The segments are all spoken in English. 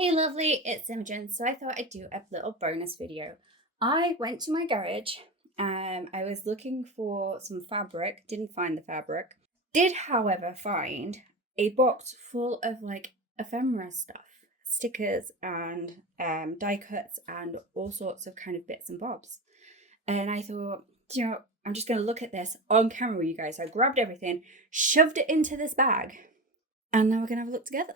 Hey lovely, it's Imogen. So I thought I'd do a little bonus video. I went to my garage. I was looking for some fabric, didn't find the fabric. Did, however, find a box full of like ephemera stuff, stickers and die cuts and all sorts of kind of bits and bobs. And I thought, I'm just going to look at this on camera with you guys. So I grabbed everything, shoved it into this bag, and now we're going to have a look together.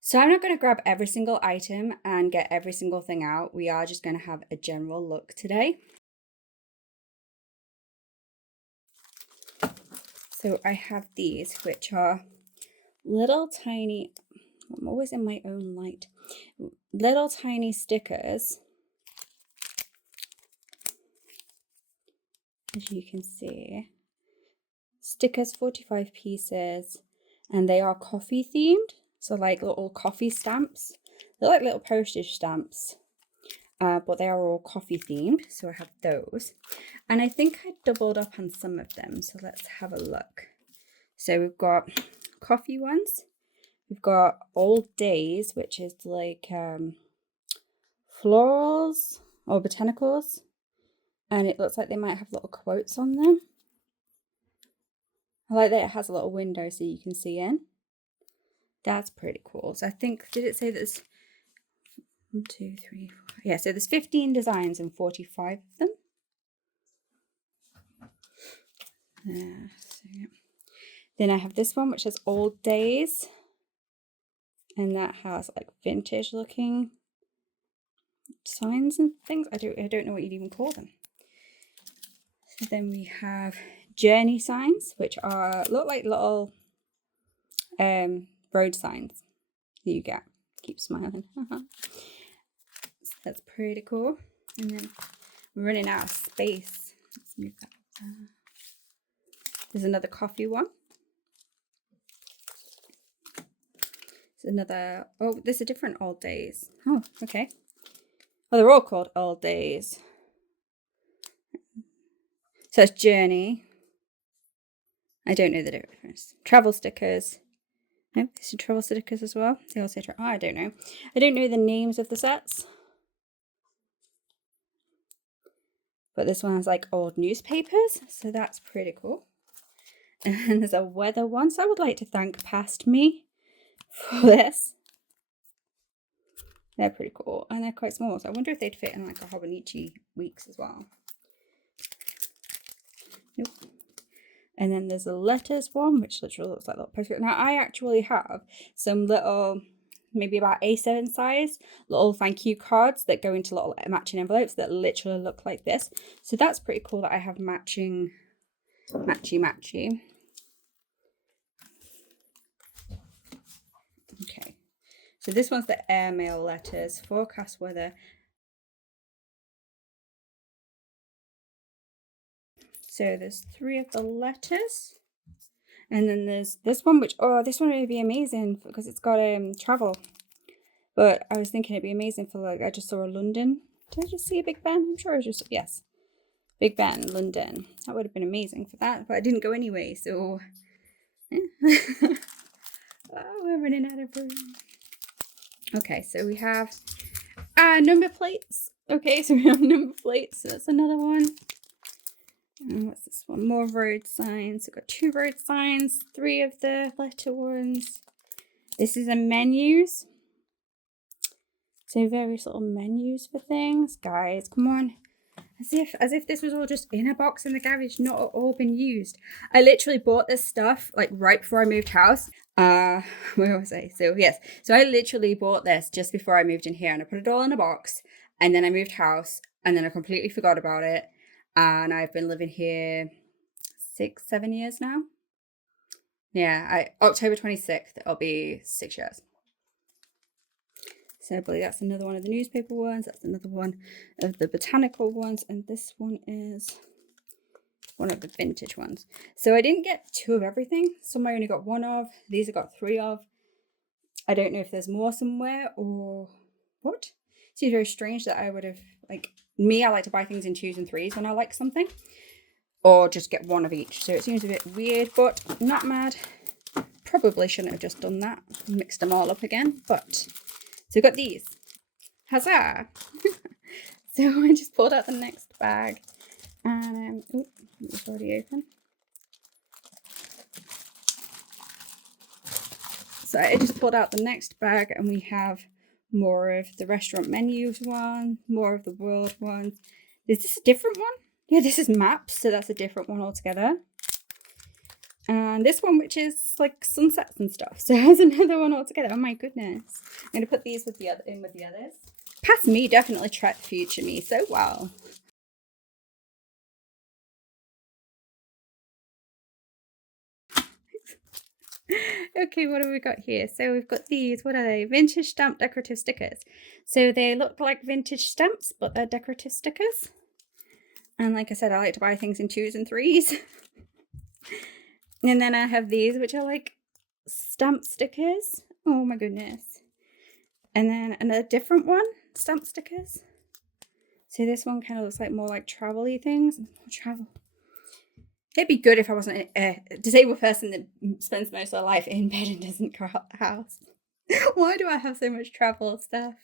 So I'm not going to grab every single item and get every single thing out. We are just going to have a general look today. So I have these, which are little tiny, I'm always in my own light, little tiny stickers. As you can see, stickers, 45 pieces, and they are coffee themed. So like little coffee stamps. They're like little postage stamps, but they are all coffee themed. So I have those. And I think I doubled up on some of them. So let's have a look. So we've got coffee ones. We've got Old Days, which is like florals or botanicals. And it looks like they might have little quotes on them. I like that it has a little window so you can see in. That's pretty cool. So I think, did it say there's 1, 2, 3, 4? Yeah, so there's 15 designs and 45 of them. Yeah. Then I have this one, which is Old Days. And that has like vintage looking signs and things. I don't know what you'd even call them. So then we have journey signs, which look like little road signs that you get. Keep smiling. So that's pretty cool. And then we're running out of space. Let's move that up. There's another coffee one. There's another, oh, there's a different Old Days. Oh, okay. Well, they're all called Old Days. So it's journey. I don't know the difference. Travel stickers. Nope, these are travel stickers as well. They all say travel. Oh, I don't know. I don't know the names of the sets. But this one has like old newspapers. So that's pretty cool. And there's a weather one. So I would like to thank Past Me for this. They're pretty cool. And they're quite small. So I wonder if they'd fit in like a Hobonichi weeks as well. Nope. And then there's a letters one, which literally looks like a little postcard. Now, I actually have some little, maybe about A7 size, little thank you cards that go into little matching envelopes that literally look like this. So that's pretty cool that I have matchy. Okay. So this one's the airmail letters, forecast weather. So there's 3 of the letters. And then there's this one, which, this one would be amazing because it's got travel. But I was thinking it'd be amazing for like, I just saw a London. Did I just see a Big Ben? I'm sure I just, yes. Big Ben, London. That would have been amazing for that, but I didn't go anyway, so. Yeah. Oh, we're running out of room. Okay, so we have number plates. Okay, so we have number plates. So that's another one. And what's this one? More road signs. We've got 2 road signs, 3 of the letter ones. This is a menus. So various little menus for things. Guys, come on. As if this was all just in a box in the garage, not all been used. I literally bought this stuff like right before I moved house. Where was I? So yes. So I literally bought this just before I moved in here, and I put it all in a box, and then I moved house, and then I completely forgot about it. And I've been living here 6-7 years now. Yeah, October 26th, it'll be 6 years. So I believe that's another one of the newspaper ones. That's another one of the botanical ones. And this one is one of the vintage ones. So I didn't get 2 of everything. Some I only got 1 of. These I got 3 of. I don't know if there's more somewhere or what. It seems very strange that I would have, like, me, I like to buy things in 2s and 3s when I like something. Or just get 1 of each. So it seems a bit weird, but not mad. Probably shouldn't have just done that. Mixed them all up again, but So we got these. Huzzah! So I just pulled out the next bag, and it's already open. So I just pulled out the next bag, and we have more of the restaurant menus one, more of the world ones. Is this a different one? Yeah, this is maps, so that's a different one altogether. And this one, which is like sunsets and stuff, so has another one altogether. Oh my goodness! I'm gonna put these with the others. Past me definitely tracked future me so well. Okay, what have we got here? So we've got these. What are they? Vintage stamp decorative stickers. So they look like vintage stamps, but they're decorative stickers. And like I said, I like to buy things in 2s and 3s. And then I have these, which are like stamp stickers. Oh my goodness. And then another different one, stamp stickers. So this one kind of looks like more like travel-y things. Travel. It'd be good if I wasn't a disabled person that spends most of their life in bed and doesn't go out the house. Why do I have so much travel stuff?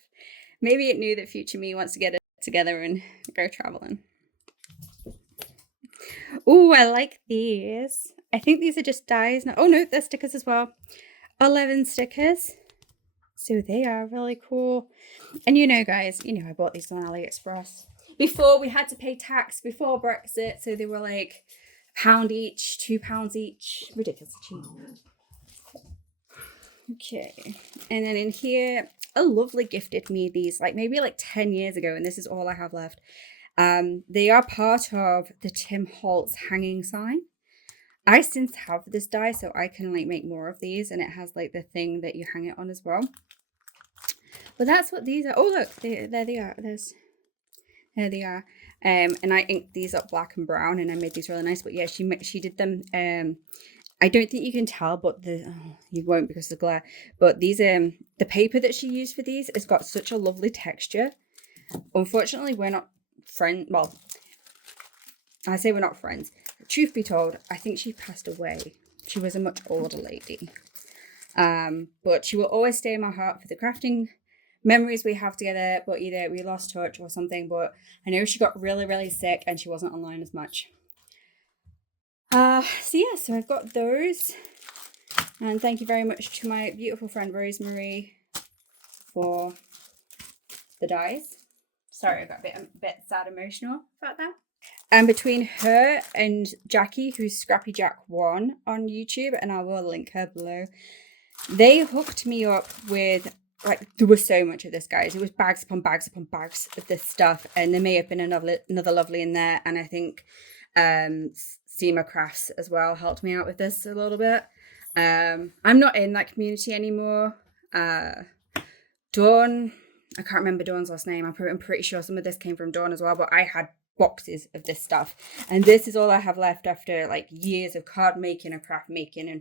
Maybe it knew that future me wants to get it together and go traveling. Oh, I like these. I think these are just dies. Oh no, they're stickers as well. 11 stickers. So they are really cool. And you know, guys, I bought these on AliExpress. Before we had to pay tax, before Brexit, so they were like £1 each, £2 each. Ridiculously cheap. Okay. And then in here, a lovely gifted me these maybe 10 years ago, and this is all I have left. They are part of the Tim Holtz hanging sign. I since have this die, so I can make more of these, and it has the thing that you hang it on as well. But that's what these are. Oh look, there they are. There they are. And I inked these up black and brown, and I made these really nice. But yeah, she did them. I don't think you can tell, but you won't because of the glare. But these the paper that she used for these has got such a lovely texture. Unfortunately, we're not friends. Well, I say we're not friends. Truth be told, I think she passed away. She was a much older lady. But she will always stay in my heart for the crafting memories we have together, but either we lost touch or something. But I know she got really, really sick and she wasn't online as much. So I've got those. And thank you very much to my beautiful friend Rosemary for the dies. Sorry, I got a bit sad emotional about that. And between her and Jackie, who's Scrappy Jack 1 on YouTube, and I will link her below, they hooked me up with, there was so much of this, guys. It was bags upon bags upon bags of this stuff. And there may have been another lovely in there. And I think Seema Crafts as well helped me out with this a little bit. I'm not in that community anymore. Dawn, I can't remember Dawn's last name. I'm pretty sure some of this came from Dawn as well, but I had boxes of this stuff, and this is all I have left after years of card making and craft making and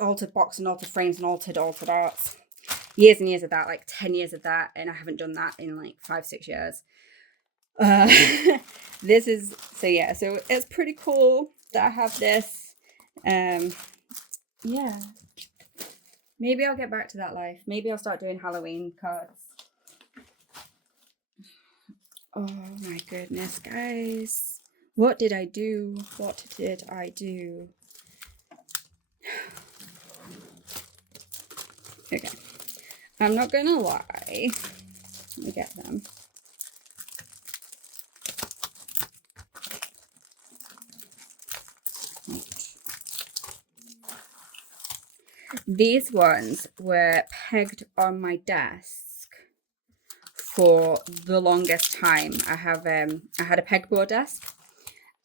altered box and altered frames and altered arts. Years and years of that, 10 years of that, and I haven't done that in 5-6 years. This is so it's pretty cool that I have this. Yeah, maybe I'll get back to that life. Maybe I'll start doing Halloween cards. Oh my goodness, guys. What did I do? What did I do? Okay. I'm not gonna lie. Let me get them. These ones were pegged on my desk for the longest time. I had a pegboard desk,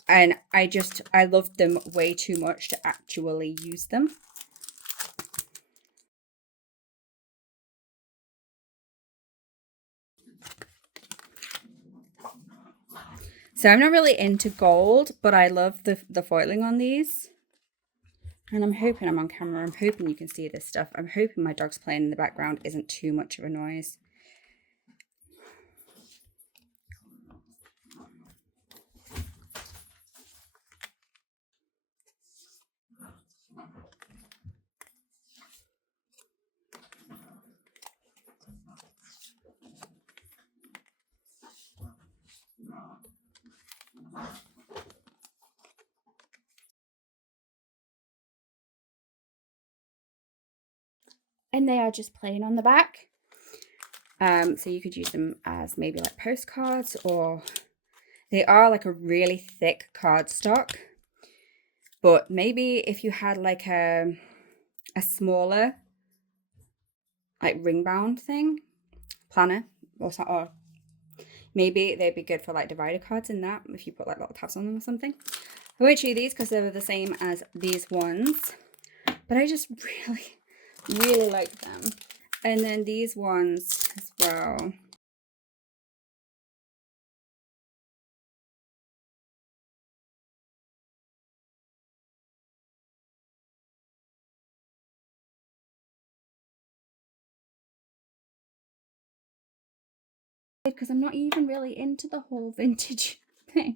and I loved them way too much to actually use them. So I'm not really into gold, but I love the foiling on these. And I'm hoping I'm on camera. I'm hoping you can see this stuff. I'm hoping my dog's playing in the background isn't too much of a noise. and they are just plain on the back. So you could use them as maybe like postcards, or they are like a really thick cardstock. But maybe if you had like a smaller like ring bound thing, planner or something, or maybe they'd be good for like divider cards in that, if you put like little tabs on them or something. I won't show you these because they were the same as these ones, but I just really like them. And then these ones as well. Because I'm not even really into the whole vintage thing,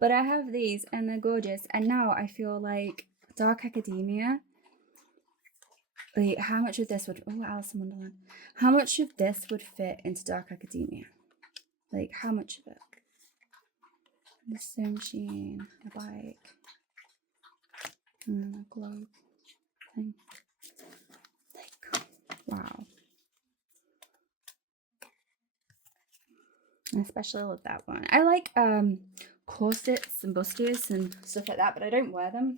but I have these and they're gorgeous. And now I feel like dark academia, like how much of this would, oh, Alice in Wonderland, how much of this would fit into dark academia? Like how much of it? The sewing machine, a bike, and then a globe thing. Like, wow. I especially love that one. I like corsets and bustiers and stuff like that, but I don't wear them.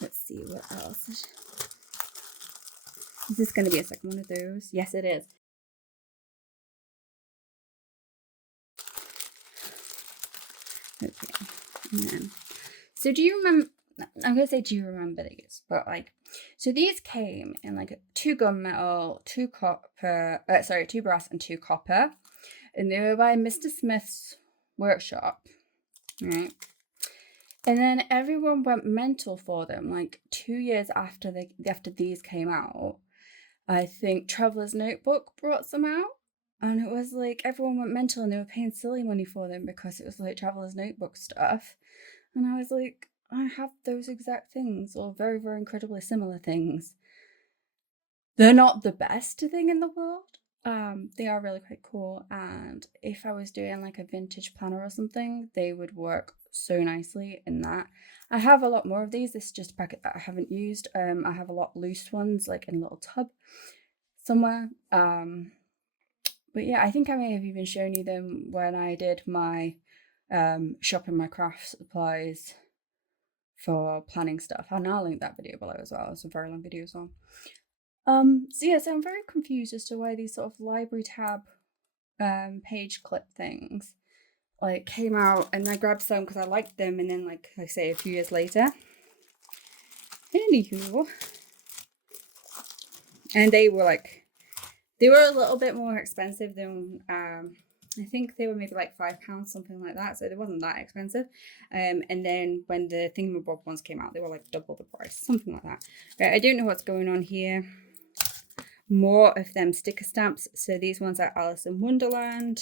Let's see what else. Is this going to be a second one of those? Yes, it is. Okay. And then, so do you remember, I'm going to say do you remember these, but like, so these came in like 2 gunmetal, 2 copper, sorry, 2 brass and 2 copper, and they were by Mr. Smith's workshop, right? And then everyone went mental for them. Like 2 years after these came out, I think Traveler's Notebook brought some out, and it was like everyone went mental and they were paying silly money for them because it was like Traveler's Notebook stuff. And I was like, I have those exact things, or very, very incredibly similar things. They're not the best thing in the world. They are really quite cool, and if I was doing like a vintage planner or something, they would work so nicely in that. I have a lot more of these. This is just a packet that I haven't used. I have a lot loose ones like in a little tub somewhere. But yeah, I think I may have even shown you them when I did my shopping my craft supplies for planning stuff. And I'll link that video below as well. It's a very long video as well. So yeah, so I'm very confused as to why these sort of library tab page clip things like came out, and I grabbed some because I liked them, and then like I say a few years later. Anywho. And they were a little bit more expensive than I think they were maybe like £5, something like that. So they wasn't that expensive. And then when the Thingamabob ones came out, they were like double the price, something like that. Right, I don't know what's going on here. More of them sticker stamps. So these ones are Alice in Wonderland.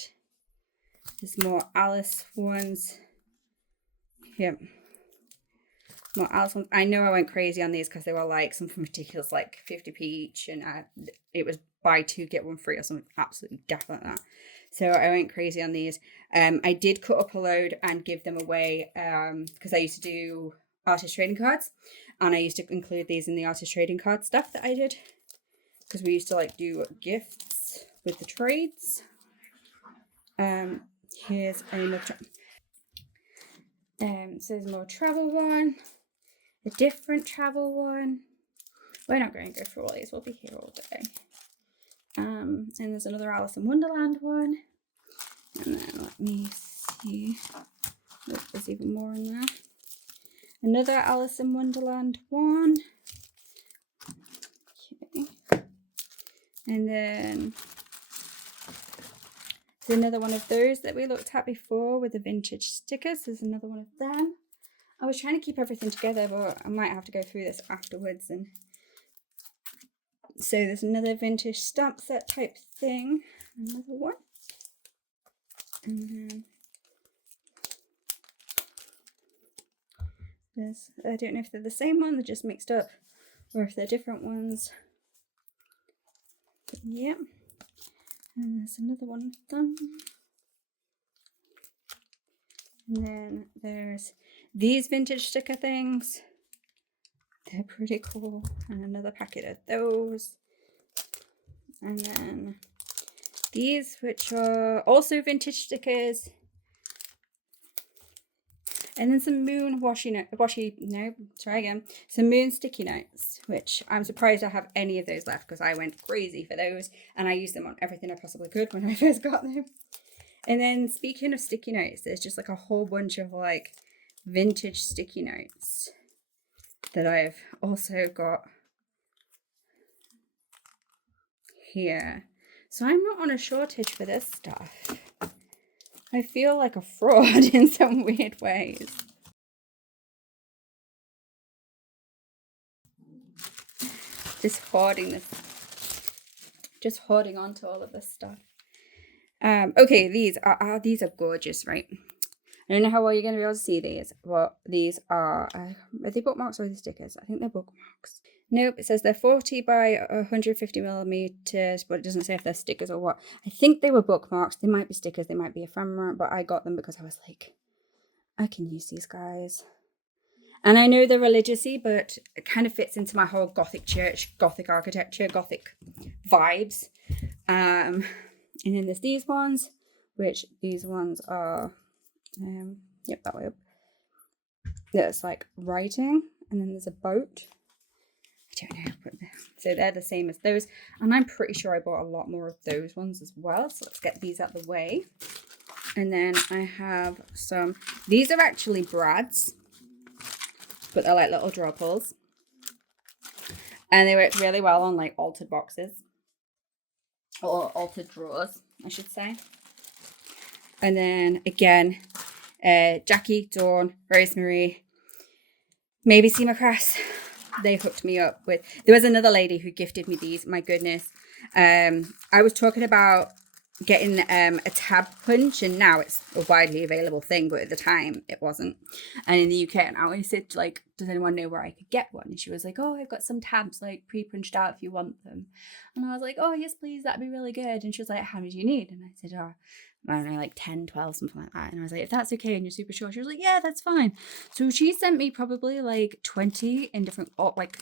There's more Alice ones. Yep. More Alice ones. I know I went crazy on these because they were like something ridiculous, like 50p each, and it was buy 2 get 1 free or something absolutely daft like that. So I went crazy on these. I did cut up a load and give them away because I used to do artist trading cards, and I used to include these in the artist trading card stuff that I did, because we used to like do gifts with the trades. Here's another so there's more travel one, a different travel one. We're not going to go through all these, we'll be here all day. And there's another Alice in Wonderland one, and then let me see, oh, there's even more in there. Another Alice in Wonderland one. Okay. And then there's another one of those that we looked at before with the vintage stickers. There's another one of them. I was trying to keep everything together, but I might have to go through this afterwards. And so there's another vintage stamp set type thing. Another one. And then there's, I don't know if they're the same one, they're just mixed up, or if they're different ones. But yeah. And there's another one of them. And then there's these vintage sticker things. They're pretty cool. And another packet of those. And then these, which are also vintage stickers. And then some moon some moon sticky notes, which I'm surprised I have any of those left because I went crazy for those and I used them on everything I possibly could when I first got them. And then speaking of sticky notes, there's just like a whole bunch of like vintage sticky notes that I've also got here. So I'm not on a shortage for this stuff. I feel like a fraud in some weird ways. Just hoarding onto all of this stuff. Okay, these are gorgeous, right? I don't know how well you're going to be able to see these, but these are they bookmarks or are they stickers? I think they're bookmarks. Nope, it says they're 40 by 150 millimeters, but it doesn't say if they're stickers or what. I think they were bookmarks. They might be stickers, they might be ephemera, but I got them because I was like, I can use these guys. And I know they're religiously, but it kind of fits into my whole Gothic church, Gothic architecture, Gothic vibes. And then there's these ones, which these ones are, yep, that way up. There's like writing, and then there's a boat. I don't know. So they're the same as those. And I'm pretty sure I bought a lot more of those ones as well. So let's get these out of the way. And then I have some, these are actually brads, but they're like little drawer pulls. And they work really well on like altered boxes. Or altered drawers, I should say. And then again, Jackie, Dawn, Rosemary, maybe Seamacrass. They hooked me up with. There was another lady who gifted me these. My goodness. I was talking about getting a tab punch, and now it's a widely available thing, but at the time it wasn't. And in the UK, and I always said, like, does anyone know where I could get one? And she was like, oh, I've got some tabs like pre-punched out if you want them. And I was like, oh yes please, that'd be really good. And she was like, how many do you need? And I said, oh, I don't know, like 10, 12, something like that. And I was like, if that's okay and you're super sure. She was like, yeah, that's fine. So she sent me probably like 20 in different, like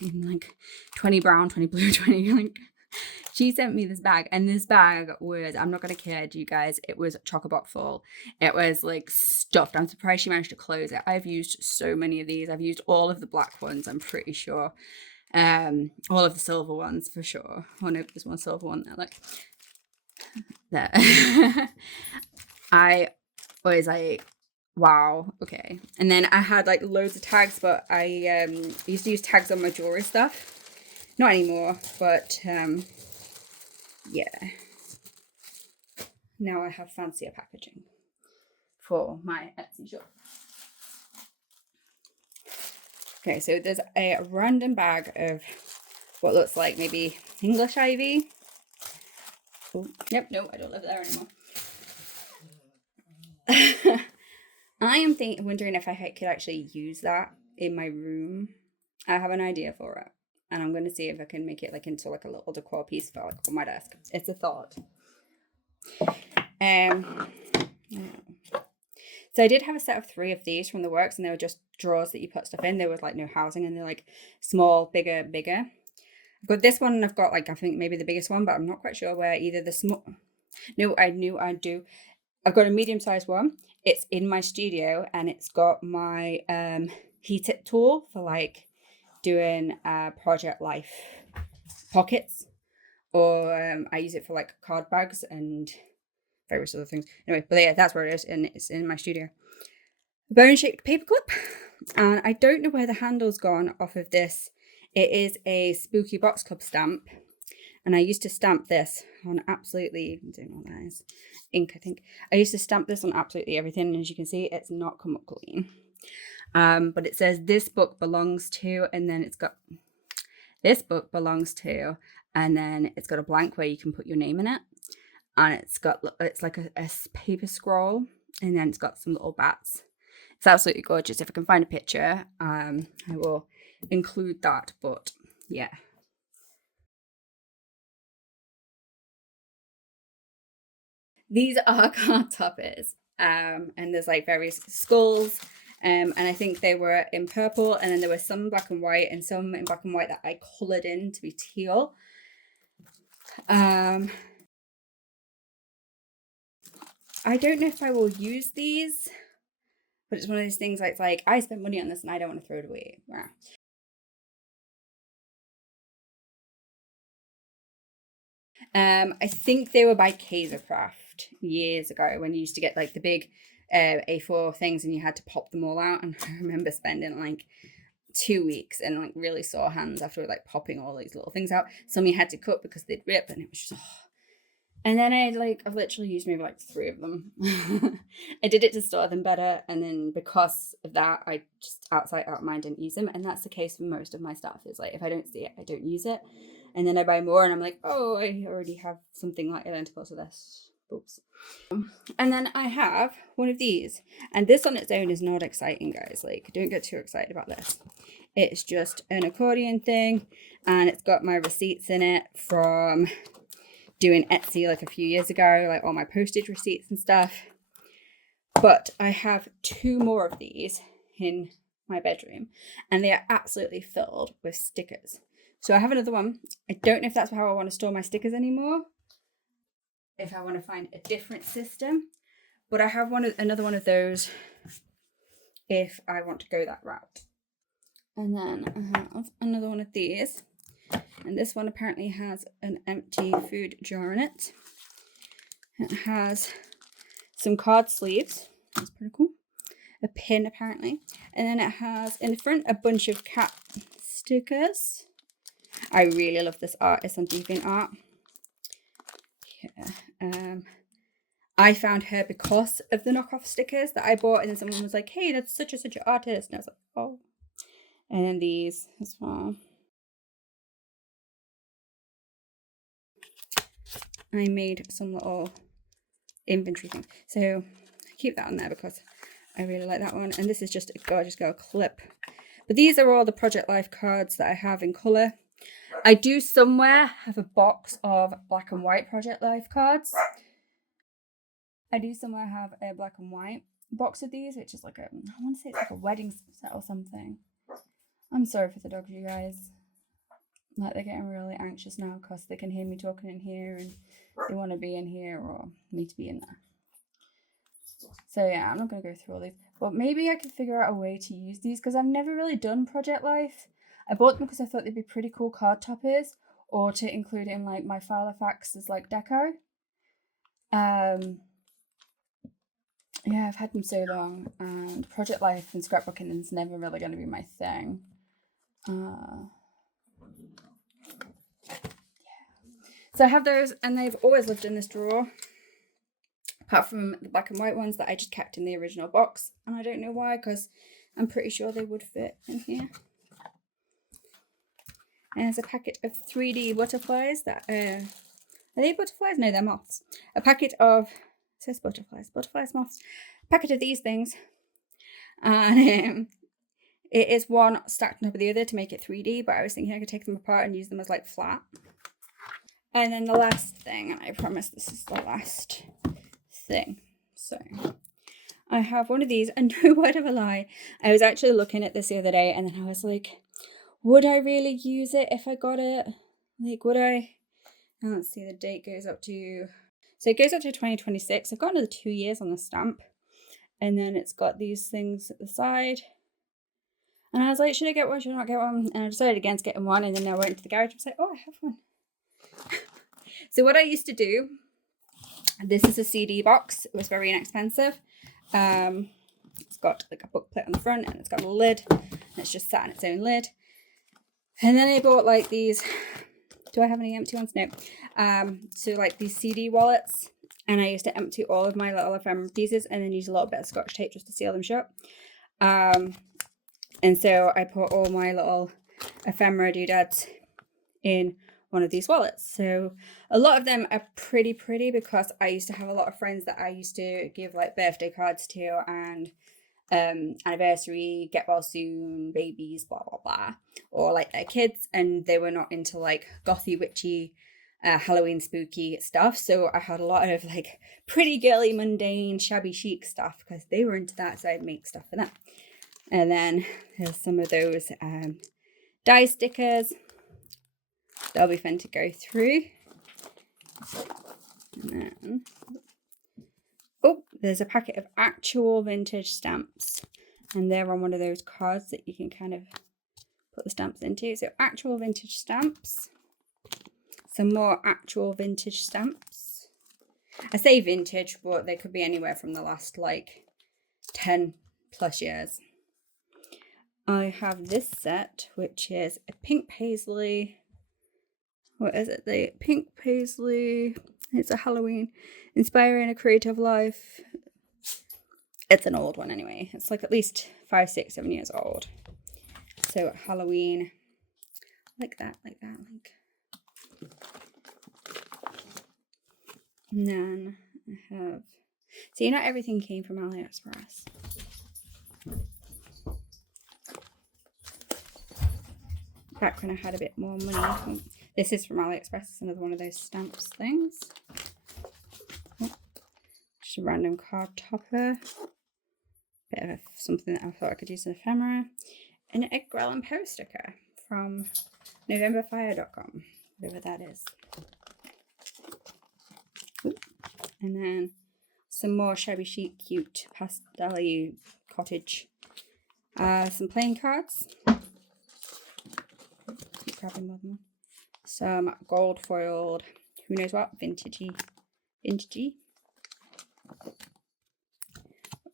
20 brown, 20 blue, 20 like. She sent me this bag, and this bag was, I'm not gonna kid you guys, it was chock-a-block full. It was like stuffed. I'm surprised she managed to close it. I've used so many of these. I've used all of the black ones, I'm pretty sure. All of the silver ones for sure. Oh no, there's one silver one there, look. There. I was like, wow, okay. And then I had like loads of tags, but I used to use tags on my jewelry stuff. Not anymore, but yeah. Now I have fancier packaging for my Etsy shop. Okay, so there's a random bag of what looks like maybe English ivy. Oh, yep, no, I don't live there anymore. I am wondering if I could actually use that in my room. I have an idea for it, and I'm going to see if I can make it like into like a little decor piece for like on my desk. It's a thought. So I did have a set of 3 of these from the works, and they were just drawers that you put stuff in. There was like no housing, and they're like small, bigger. I've got this one, and I've got like, I think maybe the biggest one, but I'm not quite sure where either the small. No, I knew I do. I've got a medium-sized one. It's in my studio, and it's got my heat it tool for like doing project life pockets, or I use it for like card bags and various other things. Anyway, but yeah, that's where it is, and it's in my studio. Bone-shaped paperclip, and I don't know where the handle's gone off of this. It is a Spooky Box Club stamp, and I used to stamp this on absolutely, I don't know what that is, ink I think. I used to stamp this on absolutely everything, and as you can see, it's not come up clean. But it says this book belongs to, and then it's got this book belongs to, and then it's got a blank where you can put your name in it. And it's like a paper scroll, and then it's got some little bats. It's absolutely gorgeous. If I can find a picture, I will include that. But yeah, these are card toppers, and there's like various skulls, And I think they were in purple, and then there were some black and white and some in black and white that I coloured in to be teal. I don't know if I will use these, but it's one of those things like, I spent money on this and I don't want to throw it away. Yeah. I think they were by Craft years ago, when you used to get like the big A4 things and you had to pop them all out. And I remember spending like 2 weeks and like really sore hands after like popping all these little things out. Some you had to cut because they'd rip, and it was just And then I've literally used maybe like 3 of them. I did it to store them better, and then because of that, I just out of mind didn't use them. And that's the case for most of my stuff. Is like, if I don't see it, I don't use it. And then I buy more, and I'm like, oh, I already have something like identical to this. Oops. And then I have one of these, and this on its own is not exciting, guys. Like, don't get too excited about this. It's just an accordion thing, and it's got my receipts in it from doing Etsy like a few years ago, like all my postage receipts and stuff. But I have 2 more of these in my bedroom, and they are absolutely filled with stickers. So I have another one. I don't know if that's how I want to store my stickers anymore, if I want to find a different system, but I have another one of those if I want to go that route. And then I have another one of these. And this one apparently has an empty food jar in it. It has some card sleeves. That's pretty cool. A pin apparently. And then it has in the front a bunch of cat stickers. I really love this art. It's on DeviantArt. Yeah. I found her because of the knockoff stickers that I bought, and then someone was like, hey, that's such an artist. And I was like, oh. And then these as well. I made some little inventory thing. So I keep that on there because I really like that one. And this is just a gorgeous girl clip. But these are all the Project Life cards that I have in colour. I do somewhere have a box of black and white Project Life cards. I do somewhere have a black and white box of these, which is like I want to say it's like a wedding set or something. I'm sorry for the dogs, you guys. Like, they're getting really anxious now because they can hear me talking in here and they want to be in here or me to be in there. So yeah, I'm not going to go through all these, but maybe I could figure out a way to use these because I've never really done Project Life. I bought them because I thought they'd be pretty cool card toppers, or to include in like my Filofax as like deco. Yeah, I've had them so long, and Project Life and scrapbooking is never really going to be my thing. Yeah. So I have those, and they've always lived in this drawer, apart from the black and white ones that I just kept in the original box, and I don't know why, because I'm pretty sure they would fit in here. And there's a packet of 3D butterflies that are they butterflies? No, they're moths. A packet of, it says butterflies, moths. A packet of these things, and it is one stacked on top of the other to make it 3D, but I was thinking I could take them apart and use them as like flat. And then the last thing, and I promise this is the last thing. So I have one of these, and no word of a lie, I was actually looking at this the other day, and then I was like, would I really use it if I got it? Like, would I? And let's see, the date goes up to, so it goes up to 2026. I've got another 2 years on the stamp. And then it's got these things at the side. And I was like, should I get one? Should I not get one? And I decided against getting one. And then I went into the garage and was like, oh, I have one. So what I used to do, this is a CD box. It was very inexpensive. It's got like a book plate on the front, and it's got a lid. And it's just sat on its own lid. And then I bought like these, do I have any empty ones? No. So like these CD wallets. And I used to empty all of my little ephemera pieces and then use a little bit of Scotch tape just to seal them shut. And so I put all my little ephemera doodads in one of these wallets. So a lot of them are pretty because I used to have a lot of friends that I used to give like birthday cards to, and anniversary, get well soon, babies, blah blah blah, or like their kids, and they were not into like gothy witchy Halloween spooky stuff. So I had a lot of like pretty girly, mundane, shabby chic stuff because they were into that, so I'd make stuff for them. And then there's some of those die stickers. They'll be fun to go through. And then, oh, there's a packet of actual vintage stamps. And they're on one of those cards that you can kind of put the stamps into. So actual vintage stamps. Some more actual vintage stamps. I say vintage, but they could be anywhere from the last like 10 plus years. I have this set, which is a pink paisley. What is it? The pink paisley. It's a Halloween. Inspiring a creative life. It's an old one anyway. It's like at least 5, 6, 7 years old. So Halloween. Like that. And then I have... See, not everything came from AliExpress. Back when I had a bit more money. This is from AliExpress. It's another one of those stamps things. Just a random card topper. Bit of something that I thought I could use in Ephemera. An egg grill and post sticker from novemberfire.com. Whatever that is. Ooh. And then some more shabby chic, cute pastel cottage. Some playing cards. Keep grabbing more than one. Some gold foiled, who knows what, vintagey.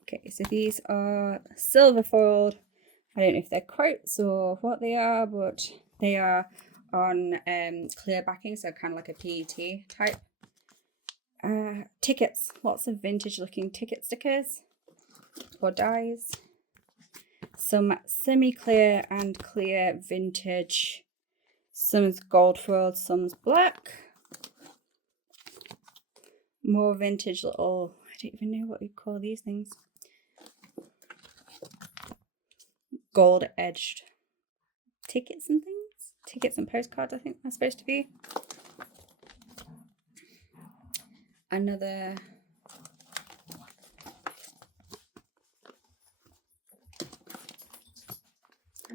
Okay, so these are silver foiled. I don't know if they're quotes or what they are, but they are on clear backing, so kind of like a PET type. Tickets, lots of vintage looking ticket stickers or dies. Some semi-clear and clear vintage. Some's gold foiled, some's black. More vintage little, I don't even know what you call these things. Gold edged tickets and things. Tickets and postcards, I think they're supposed to be. Another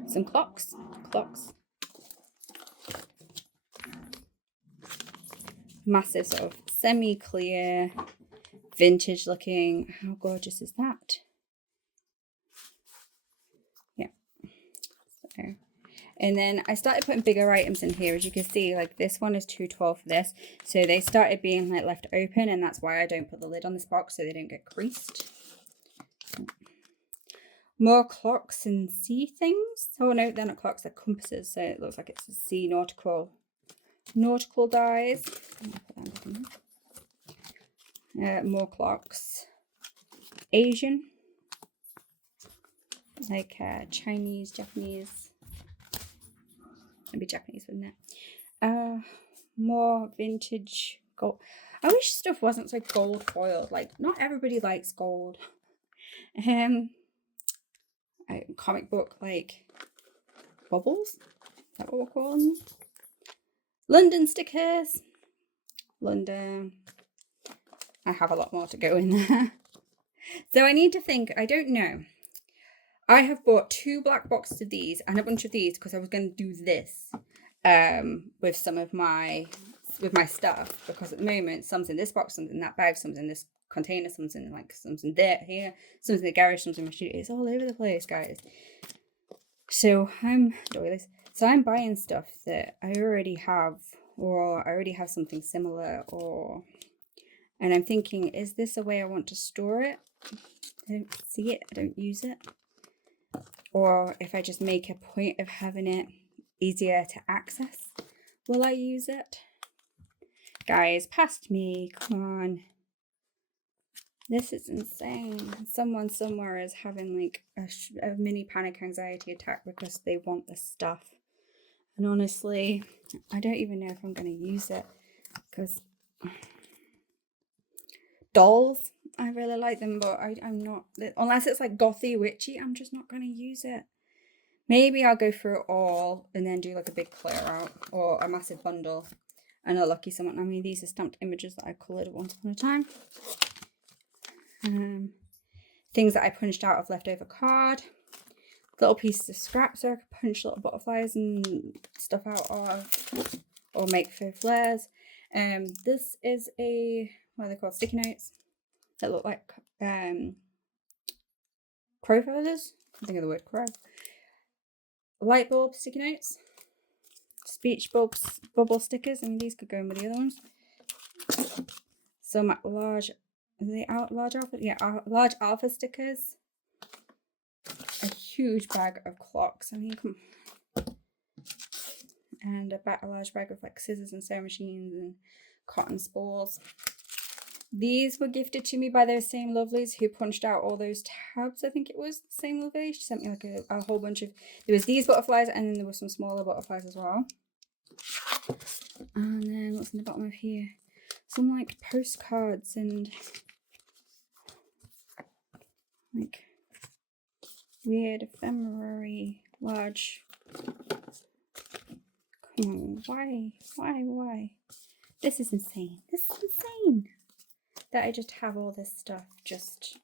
some clocks. Massive sort of semi-clear, vintage looking. How gorgeous is that? Yeah. So, and then I started putting bigger items in here. As you can see, like this one is too tall for this. So they started being like left open, and that's why I don't put the lid on this box so they don't get creased. More clocks and sea things. Oh no, they're not clocks, they're compasses. So it looks like it's a sea nautical dies. More clocks. Asian. Like Chinese, Japanese. Maybe Japanese, wouldn't it? More vintage gold. I wish stuff wasn't so gold foiled. Like, not everybody likes gold. Comic book, like, bubbles? Is that what we're calling them? London stickers. London. I have a lot more to go in there. So I need to think, I don't know. I have bought 2 black boxes of these and a bunch of these because I was going to do this with some of my stuff, because at the moment some's in this box, some's in that bag, some's in this container, some's in there, here, some's in the garage, some's in my studio. It's all over the place, guys. So I'm buying stuff that I already have, or I already have something similar, and I'm thinking, is this a way I want to store it? I don't see it, I don't use it. Or if I just make a point of having it easier to access, will I use it? Guys, past me, come on. This is insane. Someone somewhere is having like a mini panic anxiety attack because they want this stuff. And honestly, I don't even know if I'm going to use it, because dolls, I really like them, but I'm not, unless it's like gothy witchy, I'm just not going to use it. Maybe I'll go through it all and then do like a big clear out or a massive bundle and a lucky someone. I mean, these are stamped images that I coloured once upon a time. Things that I punched out of leftover card. little pieces of scrap so I could punch little butterflies and stuff out of, or make faux flares. This is what are they called? Sticky notes that look like crow feathers. I think of the word crow. Light bulb sticky notes. Speech bulbs, bubble stickers. I mean, these could go in with the other ones. Some large, are they large alpha? Yeah, large alpha stickers. A huge bag of clocks. I mean, come on. And a large bag of like scissors and sewing machines and cotton spools. These were gifted to me by those same lovelies who punched out all those tabs. I think it was the same lovely. She sent me like a whole bunch of, there was these butterflies and then there were some smaller butterflies as well. And then what's in the bottom of here? Some like postcards and like weird ephemery large. Come on, why? This is insane. This is insane. That I just have all this stuff just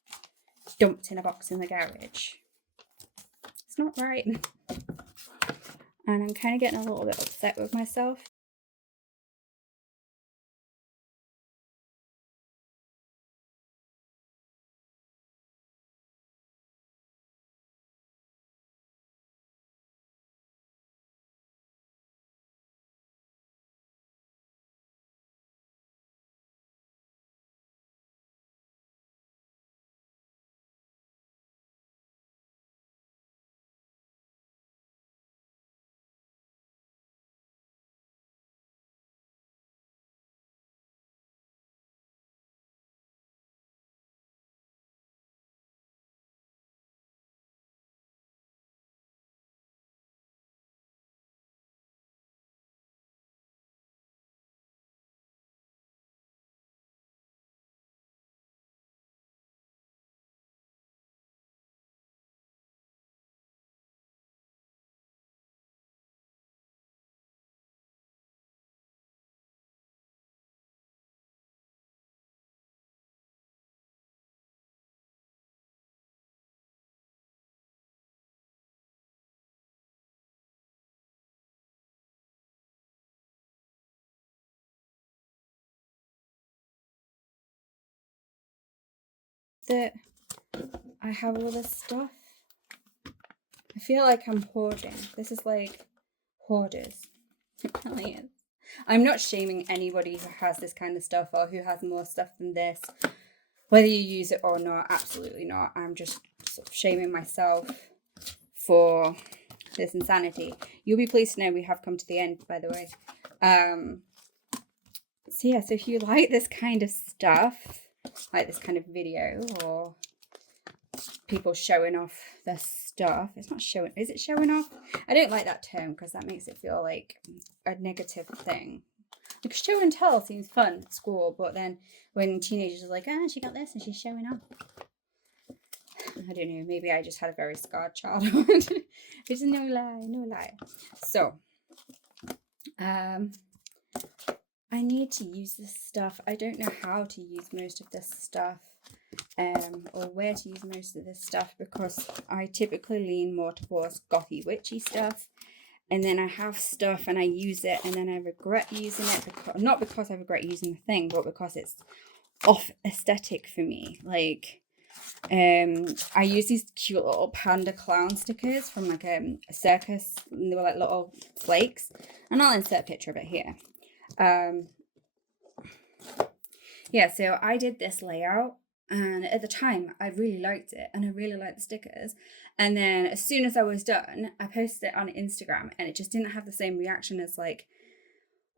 dumped in a box in the garage. It's not right. And I'm kind of getting a little bit upset with myself. That I have all this stuff. I feel like I'm hoarding. This is like hoarders. It really is. I'm not shaming anybody who has this kind of stuff or who has more stuff than this. Whether you use it or not, absolutely not. I'm just sort of shaming myself for this insanity. You'll be pleased to know we have come to the end, by the way. So yeah, so if you like this kind of stuff, like this kind of video or people showing off their stuff, it's not showing, is it showing off? I don't like that term because that makes it feel like a negative thing. Because show and tell seems fun at school, but then when teenagers are like, she got this and she's showing off. I don't know, maybe I just had a very scarred childhood. Which is no lie. So, I need to use this stuff. I don't know how to use most of this stuff, or where to use most of this stuff, because I typically lean more towards gothy witchy stuff. And then I have stuff and I use it and then I regret using it, not because I regret using the thing, but because it's off aesthetic for me. Like, I use these cute little panda clown stickers from like a circus, and they were like little flakes, and I'll insert a picture of it here. Yeah, so I did this layout, and at the time I really liked it and I really liked the stickers, and then as soon as I was done I posted it on Instagram and it just didn't have the same reaction as like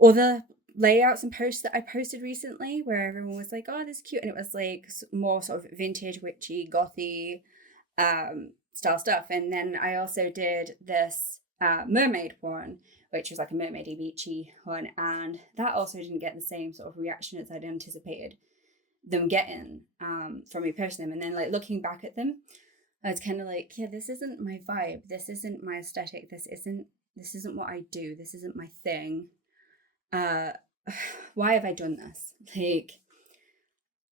other layouts and posts that I posted recently, where everyone was like, oh, this is cute, and it was like more sort of vintage witchy gothy style stuff. And then I also did this mermaid one, which was like a mermaidy beachy one, and that also didn't get the same sort of reaction as I'd anticipated them getting from me posting them. And then like looking back at them, I was kind of like, yeah, this isn't my vibe, this isn't my aesthetic, this isn't what I do, this isn't my thing. Why have I done this? Like,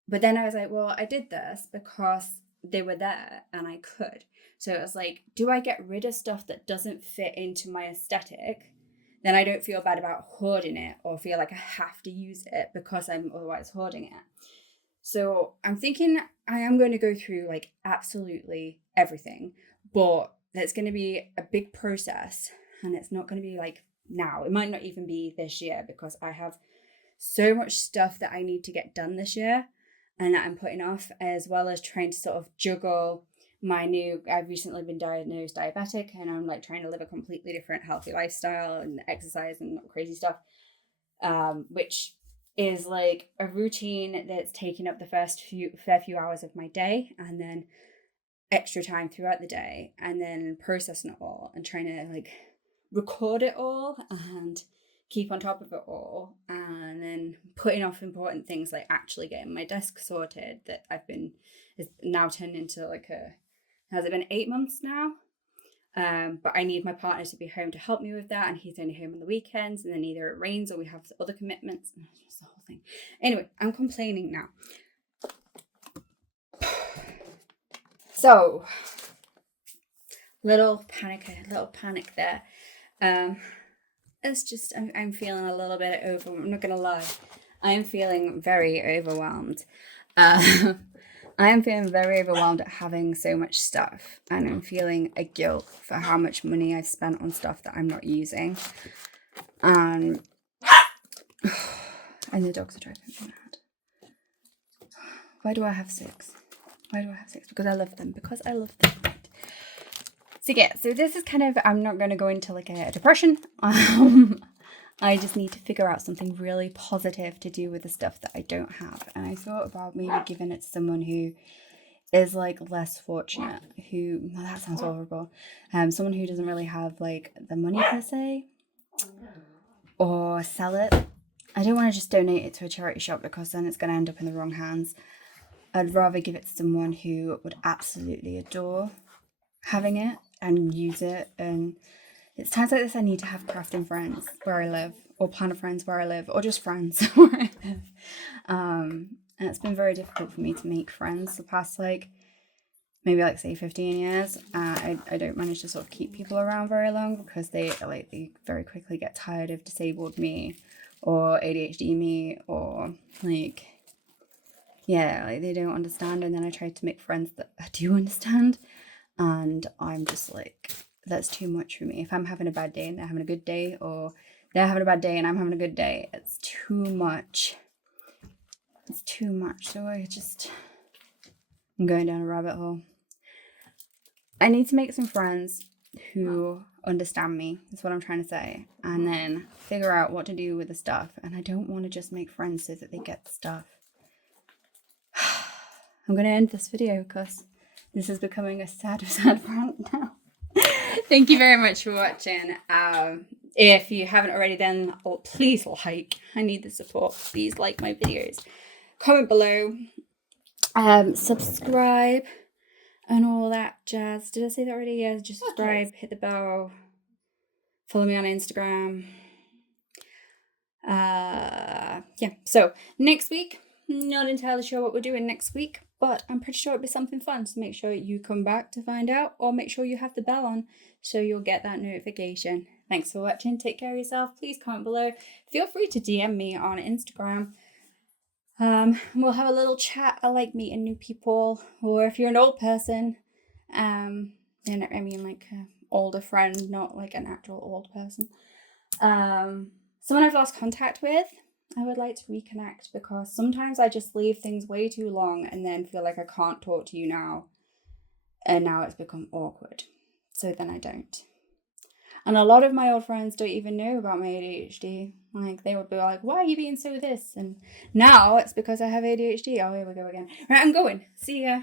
but then I was like, well, I did this because they were there and I could. So it was like, do I get rid of stuff that doesn't fit into my aesthetic? Then I don't feel bad about hoarding it or feel like I have to use it because I'm otherwise hoarding it. So I'm thinking I am going to go through like absolutely everything, but that's going to be a big process, and it's not going to be like now. It might not even be this year because I have so much stuff that I need to get done this year and that I'm putting off, as well as trying to sort of juggle I've recently been diagnosed diabetic, and I'm like trying to live a completely different healthy lifestyle and exercise and crazy stuff, which is like a routine that's taking up the fair few hours of my day, and then extra time throughout the day, and then processing it all and trying to like record it all and keep on top of it all, and then putting off important things like actually getting my desk sorted that is now turned into like has it been 8 months now? But I need my partner to be home to help me with that, and he's only home on the weekends, and then either it rains or we have other commitments. It's just the whole thing. Anyway, I'm complaining now. So, little panic there. It's just I'm feeling a little bit overwhelmed. I'm not gonna lie, I am feeling very overwhelmed. I am feeling very overwhelmed at having so much stuff, and I'm feeling a guilt for how much money I've spent on stuff that I'm not using. And the dogs are driving me mad. Why do I have 6? Because I love them. So this is kind of, I'm not going to go into like a depression. I just need to figure out something really positive to do with the stuff that I don't have. And I thought about maybe giving it to someone who is like less fortunate, well, that sounds horrible. Someone who doesn't really have like the money per se, or sell it. I don't want to just donate it to a charity shop because then it's going to end up in the wrong hands. I'd rather give it to someone who would absolutely adore having it and use it. And it's times like this I need to have crafting friends where I live, or planner friends where I live, or just friends where I live. And it's been very difficult for me to make friends the past maybe say 15 years. I don't manage to sort of keep people around very long because they very quickly get tired of disabled me or ADHD me, or they don't understand. And then I try to make friends that do understand, and I'm just like, that's too much for me. If I'm having a bad day and they're having a good day, or they're having a bad day and I'm having a good day, it's too much. So I'm going down a rabbit hole. I need to make some friends who understand me, is what I'm trying to say, and then figure out what to do with the stuff. And I don't want to just make friends so that they get the stuff. I'm going to end this video because this is becoming a sad rant now. Thank you very much for watching. If you haven't already, then please like. I need the support. Please like my videos. Comment below. Subscribe and all that jazz. Did I say that already? Yeah, just subscribe, hit the bell, follow me on Instagram. So next week, not entirely sure what we're doing next week, but I'm pretty sure it'll be something fun. So make sure you come back to find out, or make sure you have the bell on so you'll get that notification. Thanks for watching. Take care of yourself. Please comment below. Feel free to DM me on Instagram. We'll have a little chat. I like meeting new people, or if you're an old person, and I mean like an older friend, not like an actual old person. Someone I've lost contact with, I would like to reconnect, because sometimes I just leave things way too long and then feel like I can't talk to you now, and now it's become awkward. So then I don't. And a lot of my old friends don't even know about my ADHD. Like, they would be like, why are you being so this? And now it's because I have ADHD. Oh, here we go again. Right, I'm going. See ya.